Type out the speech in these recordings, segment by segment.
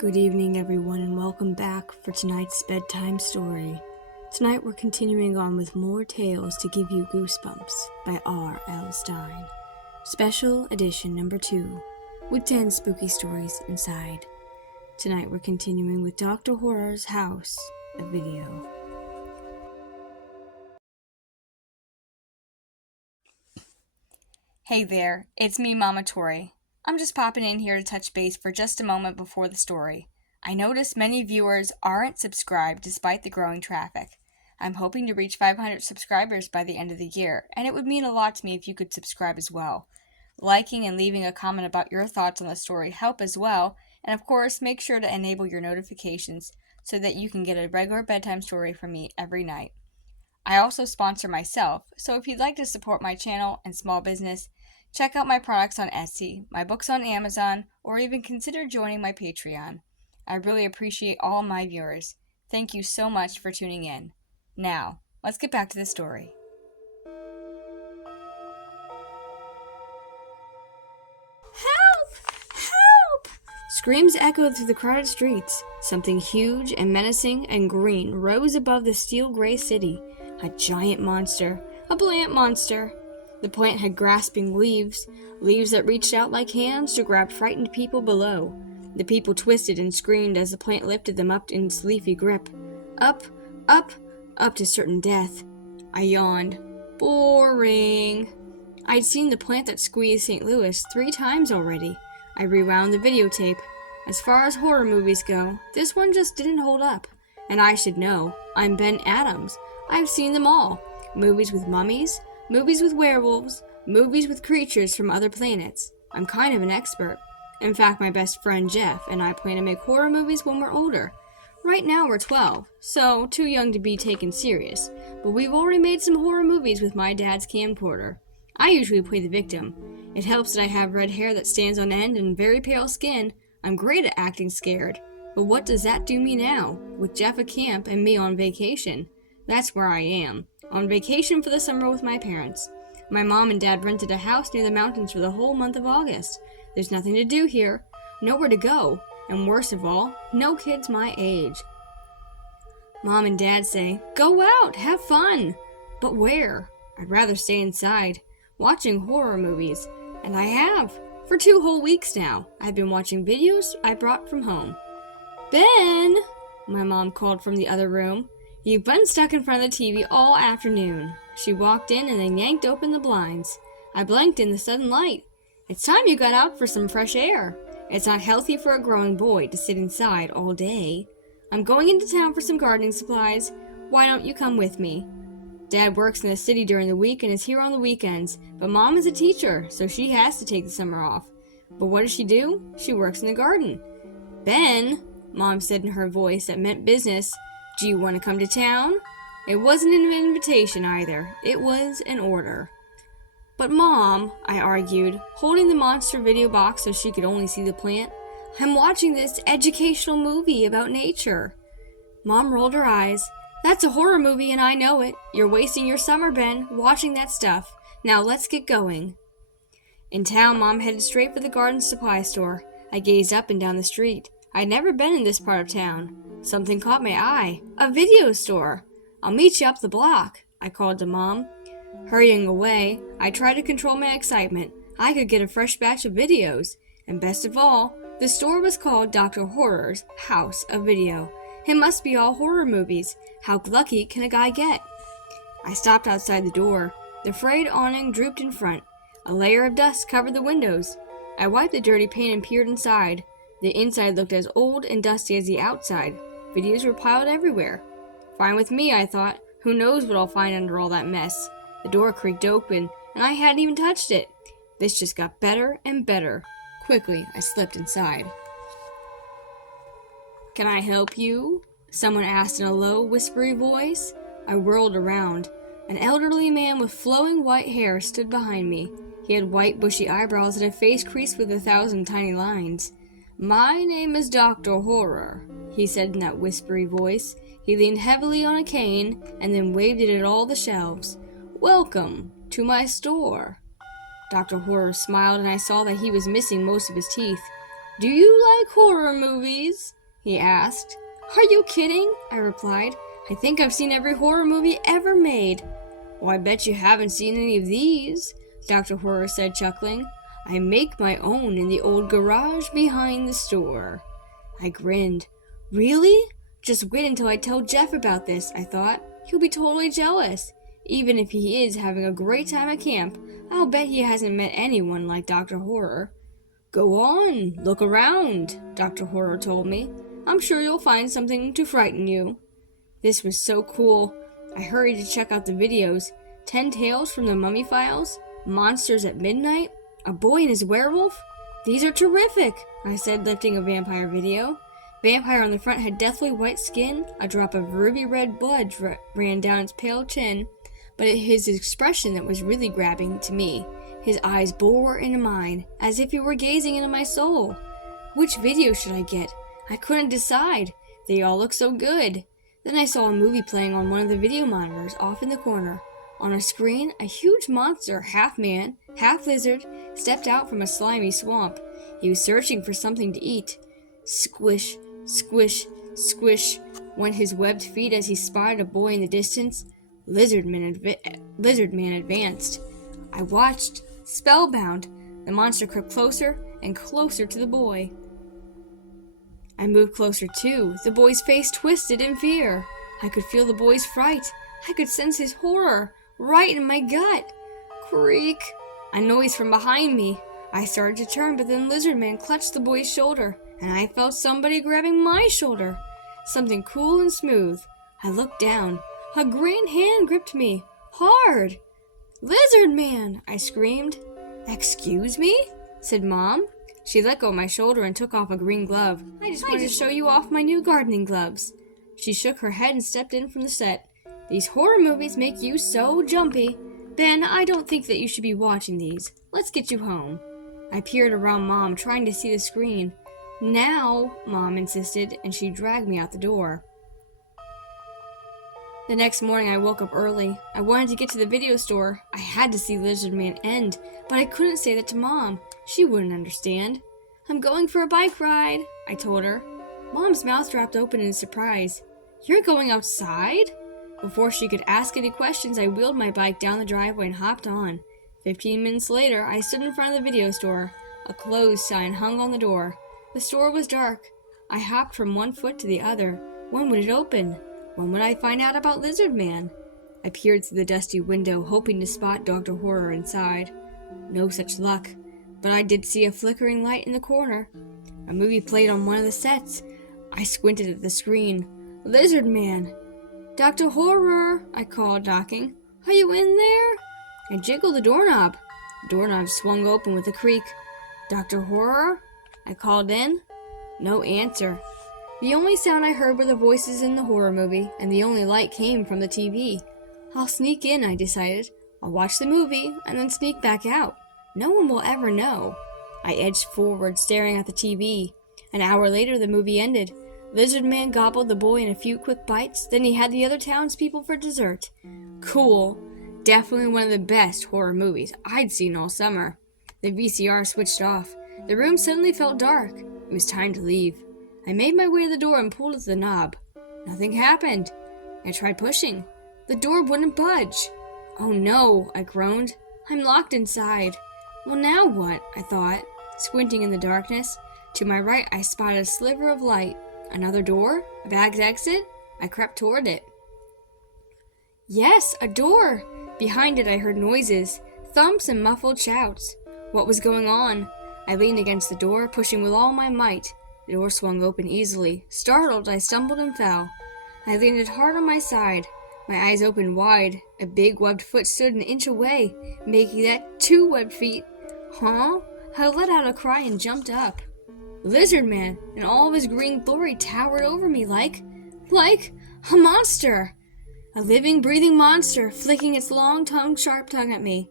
Good evening, everyone, and welcome back for tonight's bedtime story. Tonight we're continuing on with more tales to give you goosebumps by R.L. Stine. Special edition number 2, with 10 spooky stories inside. Tonight we're continuing with Dr. Horror's House, a video. Hey there, it's me, Mama Tori. I'm just popping in here to touch base for just a moment before the story. I noticed many viewers aren't subscribed despite the growing traffic. I'm hoping to reach 500 subscribers by the end of the year, and it would mean a lot to me if you could subscribe as well. Liking and leaving a comment about your thoughts on the story help as well, and of course, make sure to enable your notifications so that you can get a regular bedtime story from me every night. I also sponsor myself, so if you'd like to support my channel and small business, check out my products on Etsy, my books on Amazon, or even consider joining my Patreon. I really appreciate all my viewers. Thank you so much for tuning in. Now, let's get back to the story. Help! Help! Screams echoed through the crowded streets. Something huge and menacing and green rose above the steel-gray city. A giant monster. A plant monster. The plant had grasping leaves that reached out like hands to grab frightened people below. The people twisted and screamed as the plant lifted them up in its leafy grip. Up, up, up to certain death. I yawned. Boring. I'd seen the plant that squeezed St. Louis 3 times already. I rewound the videotape. As far as horror movies go, this one just didn't hold up. And I should know. I'm Ben Adams. I've seen them all. Movies with mummies, movies with werewolves, movies with creatures from other planets. I'm kind of an expert. In fact, my best friend Jeff and I plan to make horror movies when we're older. Right now we're 12, so too young to be taken serious, but we've already made some horror movies with my dad's camcorder. I usually play the victim. It helps that I have red hair that stands on end and very pale skin. I'm great at acting scared. But what does that do me now, with Jeff at camp and me on vacation? That's where I am. On vacation for the summer with my parents. My mom and dad rented a house near the mountains for the whole month of August. There's nothing to do here, nowhere to go, and worst of all, no kids my age. Mom and dad say, "Go out, have fun." But where? I'd rather stay inside, watching horror movies. And I have. For 2 whole weeks now. I've been watching videos I brought from home. "Ben!" my mom called from the other room. "You've been stuck in front of the TV all afternoon." She walked in and then yanked open the blinds. I blinked in the sudden light. "It's time you got out for some fresh air. It's not healthy for a growing boy to sit inside all day. I'm going into town for some gardening supplies. Why don't you come with me?" Dad works in the city during the week and is here on the weekends, but Mom is a teacher, so she has to take the summer off. But what does she do? She works in the garden. "Ben," Mom said in her voice that meant business, "do you want to come to town?" It wasn't an invitation either. It was an order. "But Mom," I argued, holding the monster video box so she could only see the plant, "I'm watching this educational movie about nature." Mom rolled her eyes. "That's a horror movie and I know it. You're wasting your summer, Ben, watching that stuff. Now let's get going." In town, Mom headed straight for the garden supply store. I gazed up and down the street. I'd never been in this part of town. Something caught my eye. A video store. "I'll meet you up the block," I called to Mom. Hurrying away, I tried to control my excitement. I could get a fresh batch of videos. And best of all, the store was called Dr. Horror's House of Video. It must be all horror movies. How lucky can a guy get? I stopped outside the door. The frayed awning drooped in front. A layer of dust covered the windows. I wiped the dirty paint and peered inside. The inside looked as old and dusty as the outside. Videos were piled everywhere. Fine with me, I thought. Who knows what I'll find under all that mess? The door creaked open, and I hadn't even touched it. This just got better and better. Quickly, I slipped inside. "Can I help you?" someone asked in a low, whispery voice. I whirled around. An elderly man with flowing white hair stood behind me. He had white, bushy eyebrows and a face creased with 1,000 tiny lines. "My name is Dr. Horror," he said in that whispery voice. He leaned heavily on a cane and then waved it at all the shelves. "Welcome to my store." Dr. Horror smiled and I saw that he was missing most of his teeth. "Do you like horror movies?" he asked. "Are you kidding?" I replied. "I think I've seen every horror movie ever made." "Well, I bet you haven't seen any of these," Dr. Horror said, chuckling. "I make my own in the old garage behind the store." I grinned. "Really? Just wait until I tell Jeff about this," I thought. "He'll be totally jealous. Even if he is having a great time at camp, I'll bet he hasn't met anyone like Dr. Horror." "Go on, look around," Dr. Horror told me. "I'm sure you'll find something to frighten you." This was so cool. I hurried to check out the videos. 10 Tales from the Mummy Files, Monsters at Midnight, A Boy and His Werewolf. "These are terrific," I said, lifting a vampire video. Vampire on the front had deathly white skin, a drop of ruby red blood ran down its pale chin, but his expression that was really grabbing to me. His eyes bore into mine, as if he were gazing into my soul. Which video should I get? I couldn't decide. They all looked so good. Then I saw a movie playing on one of the video monitors off in the corner. On a screen, a huge monster, half man, half lizard, stepped out from a slimy swamp. He was searching for something to eat. Squish, squish, squish went his webbed feet as he spotted a boy in the distance. Lizard man advanced. I watched, spellbound. The monster crept closer and closer to the boy. I moved closer too. The boy's face twisted in fear. I could feel the boy's fright. I could sense his horror right in my gut. Creak! A noise from behind me. I started to turn, but then Lizard Man clutched the boy's shoulder, and I felt somebody grabbing my shoulder. Something cool and smooth. I looked down. A green hand gripped me. Hard! "Lizard Man!" I screamed. "Excuse me?" said Mom. She let go of my shoulder and took off a green glove. "I just wanted to show you off my new gardening gloves." She shook her head and stepped in from the set. "These horror movies make you so jumpy. Ben, I don't think that you should be watching these. Let's get you home." I peered around Mom, trying to see the screen. "Now," Mom insisted, and she dragged me out the door. The next morning I woke up early. I wanted to get to the video store. I had to see Lizard Man end, but I couldn't say that to Mom. She wouldn't understand. "I'm going for a bike ride," I told her. Mom's mouth dropped open in surprise. "You're going outside?" Before she could ask any questions, I wheeled my bike down the driveway and hopped on. 15 minutes later, I stood in front of the video store. A closed sign hung on the door. The store was dark. I hopped from one foot to the other. When would it open? When would I find out about Lizard Man? I peered through the dusty window, hoping to spot Dr. Horror inside. No such luck, but I did see a flickering light in the corner. A movie played on one of the sets. I squinted at the screen. "Lizard Man!" "Dr. Horror!" I called, knocking. "Are you in there?" I jiggled the doorknob. The doorknob swung open with a creak. "Dr. Horror?" I called in. No answer. The only sound I heard were the voices in the horror movie, and the only light came from the TV. I'll sneak in, I decided. I'll watch the movie, and then sneak back out. No one will ever know. I edged forward, staring at the TV. An hour later, the movie ended. Lizard Man gobbled the boy in a few quick bites, then he had the other townspeople for dessert. Cool. Definitely one of the best horror movies I'd seen all summer. The VCR switched off. The room suddenly felt dark. It was time to leave. I made my way to the door and pulled at the knob. Nothing happened. I tried pushing. The door wouldn't budge. "Oh no," I groaned. "I'm locked inside." Well, now what? I thought, squinting in the darkness. To my right, I spotted a sliver of light. Another door? A back exit? I crept toward it. Yes, a door! Behind it, I heard noises, thumps and muffled shouts. What was going on? I leaned against the door, pushing with all my might. The door swung open easily. Startled, I stumbled and fell. I landed hard on my side. My eyes opened wide. A big webbed foot stood an inch away, making that 2 webbed feet. Huh? I let out a cry and jumped up. Lizard Man, in all of his green glory, towered over me like a monster. A living, breathing monster, flicking its long sharp tongue at me.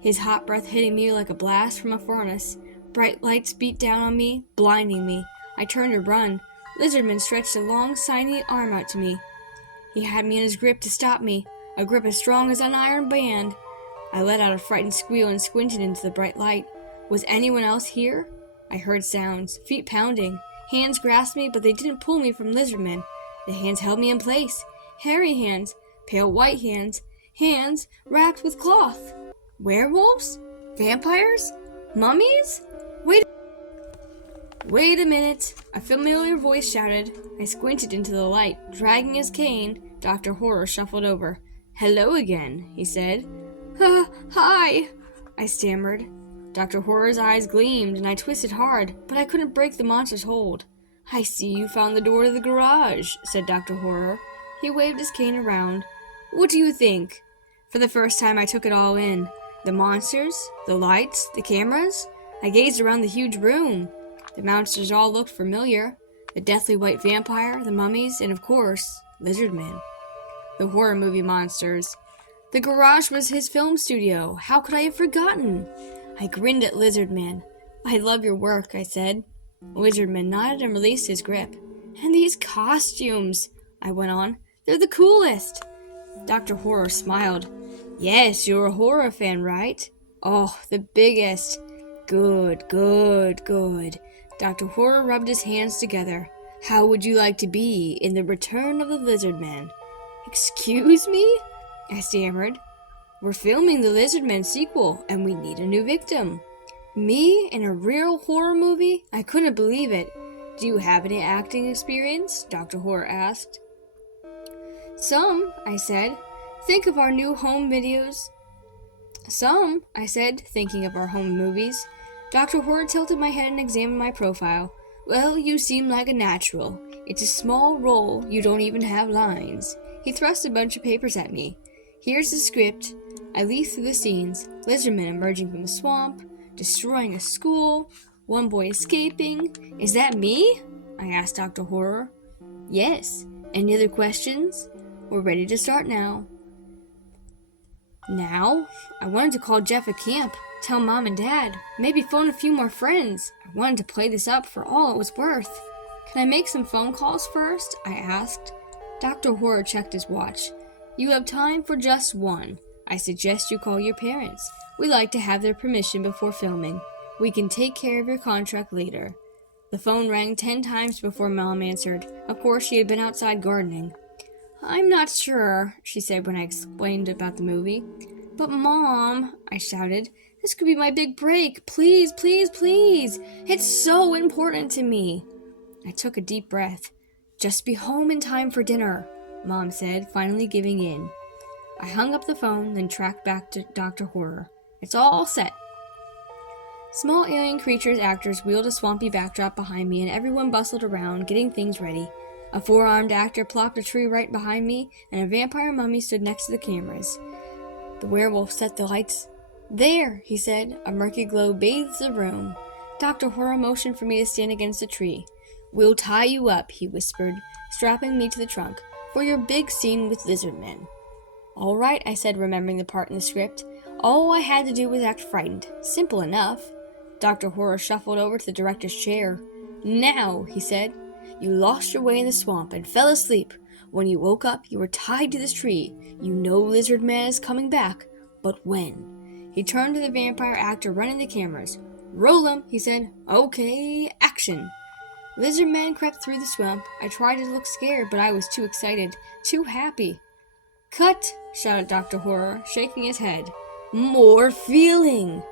His hot breath hitting me like a blast from a furnace. Bright lights beat down on me, blinding me. I turned to run. Lizardman stretched a long, sinewy arm out to me. He had me in his grip to stop me, a grip as strong as an iron band. I let out a frightened squeal and squinted into the bright light. Was anyone else here? I heard sounds, feet pounding. Hands grasped me, but they didn't pull me from Lizardman. The hands held me in place. Hairy hands, pale white hands, hands wrapped with cloth. Werewolves? Vampires? Mummies? Wait a minute, a familiar voice shouted. I squinted into the light. Dragging his cane, Dr. Horror shuffled over. Hello again, he said. Hi, I stammered. Dr. Horror's eyes gleamed, and I twisted hard, but I couldn't break the monster's hold. I see you found the door to the garage, said Dr. Horror. He waved his cane around. What do you think? For the first time, I took it all in. The monsters, the lights, the cameras. I gazed around the huge room. The monsters all looked familiar. The deathly white vampire, the mummies, and of course, Lizardman. The horror movie monsters. The garage was his film studio. How could I have forgotten? I grinned at Lizardman. I love your work, I said. Lizardman nodded and released his grip. And these costumes, I went on. They're the coolest. Dr. Horror smiled. Yes, you're a horror fan, right? Oh, the biggest. Good. Dr. Horror rubbed his hands together. How would you like to be in The Return of the Lizardman? Excuse me? I stammered. We're filming the Lizardman sequel, and we need a new victim. Me in a real horror movie? I couldn't believe it. Do you have any acting experience? Dr. Horror asked. Some, I said. Think of our new home videos. Some, I said, thinking of our home movies. Dr. Horror tilted my head and examined my profile. Well, you seem like a natural. It's a small role. You don't even have lines. He thrust a bunch of papers at me. Here's the script. I leafed through the scenes. Lizardmen emerging from the swamp, destroying a school, one boy escaping. Is that me? I asked Dr. Horror. Yes. Any other questions? We're ready to start now. Now? I wanted to call Jeff at camp, tell Mom and Dad, maybe phone a few more friends. I wanted to play this up for all it was worth. Can I make some phone calls first? I asked. Dr. Horror checked his watch. You have time for just one. I suggest you call your parents. We like to have their permission before filming. We can take care of your contract later. The phone rang 10 times before Mom answered. Of course, she had been outside gardening. I'm not sure, she said when I explained about the movie. But Mom, I shouted, this could be my big break. Please. It's so important to me. I took a deep breath. Just be home in time for dinner, Mom said, finally giving in. I hung up the phone, then tracked back to Dr. Horror. It's all set. Small alien creatures actors wheeled a swampy backdrop behind me, and everyone bustled around, getting things ready. A four-armed actor plopped a tree right behind me, and a vampire mummy stood next to the cameras. The werewolf set the lights. There, he said. A murky glow bathes the room. Dr. Horror motioned for me to stand against a tree. We'll tie you up, he whispered, strapping me to the trunk, for your big scene with Lizardmen. All right, I said, remembering the part in the script. All I had to do was act frightened. Simple enough. Dr. Horror shuffled over to the director's chair. Now, he said. You lost your way in the swamp and fell asleep. When you woke up, you were tied to this tree. You know Lizardman is coming back, but when? He turned to the vampire actor running the cameras. Roll him, he said. Okay, action. Lizardman crept through the swamp. I tried to look scared, but I was too excited, too happy. Cut, shouted Dr. Horror, shaking his head. More feeling.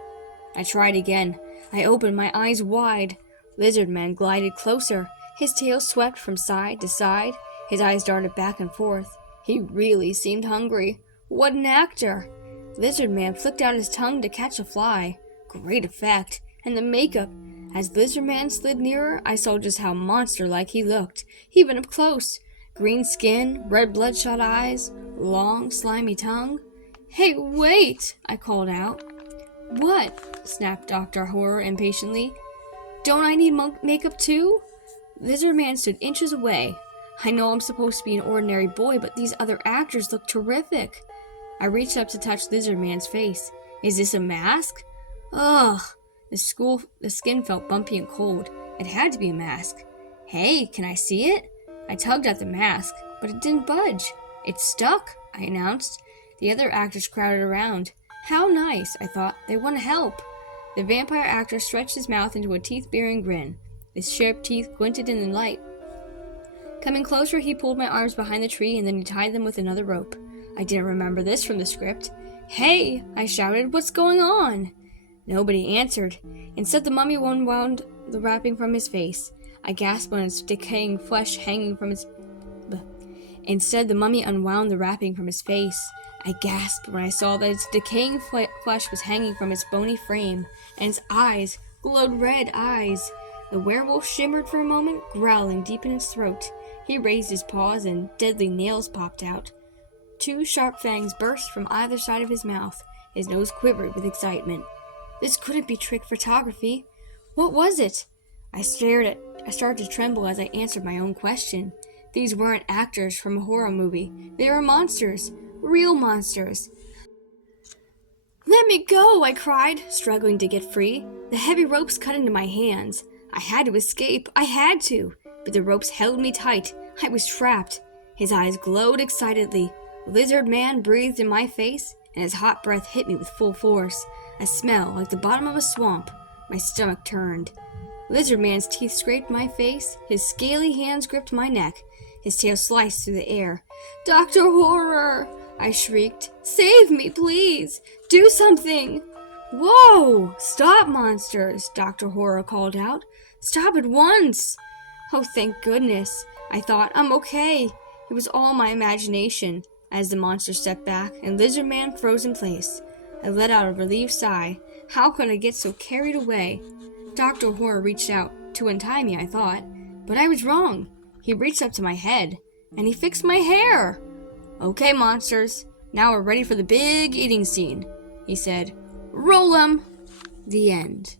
I tried again. I opened my eyes wide. Lizardman glided closer. His tail swept from side to side. His eyes darted back and forth. He really seemed hungry. What an actor! Lizardman flicked out his tongue to catch a fly. Great effect. And the makeup. As Lizardman slid nearer, I saw just how monster-like he looked, even up close. Green skin, red bloodshot eyes, long, slimy tongue. Hey, wait! I called out. What? Snapped Dr. Horror impatiently. Don't I need makeup too? Lizardman stood inches away. I know I'm supposed to be an ordinary boy, but these other actors look terrific. I reached up to touch Lizardman's face. Is this a mask? Ugh. The skin felt bumpy and cold. It had to be a mask. Hey, can I see it? I tugged at the mask, but it didn't budge. It's stuck, I announced. The other actors crowded around. How nice, I thought. They want to help. The vampire actor stretched his mouth into a teeth-baring grin. His sharp teeth glinted in the light. Coming closer, he pulled my arms behind the tree and then he tied them with another rope. I didn't remember this from the script. "Hey!" I shouted. "What's going on?" Nobody answered. Instead, the mummy unwound the wrapping from his face. I gasped when its decaying flesh hanging from its... Instead, the mummy unwound the wrapping from his face. I gasped when I saw that its decaying flesh was hanging from its bony frame, and its eyes glowed red eyes. The werewolf shimmered for a moment, growling deep in its throat. He raised his paws and deadly nails popped out. 2 sharp fangs burst from either side of his mouth. His nose quivered with excitement. This couldn't be trick photography. What was it? I started to tremble as I answered my own question. These weren't actors from a horror movie. They were monsters. Real monsters. "Let me go!" I cried, struggling to get free. The heavy ropes cut into my hands. I had to escape. I had to. But the ropes held me tight. I was trapped. His eyes glowed excitedly. Lizard Man breathed in my face, and his hot breath hit me with full force. A smell like the bottom of a swamp. My stomach turned. Lizard Man's teeth scraped my face. His scaly hands gripped my neck. His tail sliced through the air. "Dr. Horror!" I shrieked. "Save me, please! Do something!" "Whoa! Stop, monsters!" Dr. Horror called out. "Stop at once!" Oh, thank goodness. I thought, I'm okay. It was all my imagination. As the monster stepped back and Lizard Man froze in place, I let out a relieved sigh. How could I get so carried away? Dr. Horror reached out to untie me, I thought, but I was wrong. He reached up to my head, and he fixed my hair. "Okay, monsters, now we're ready for the big eating scene," he said. "Roll 'em!" The end.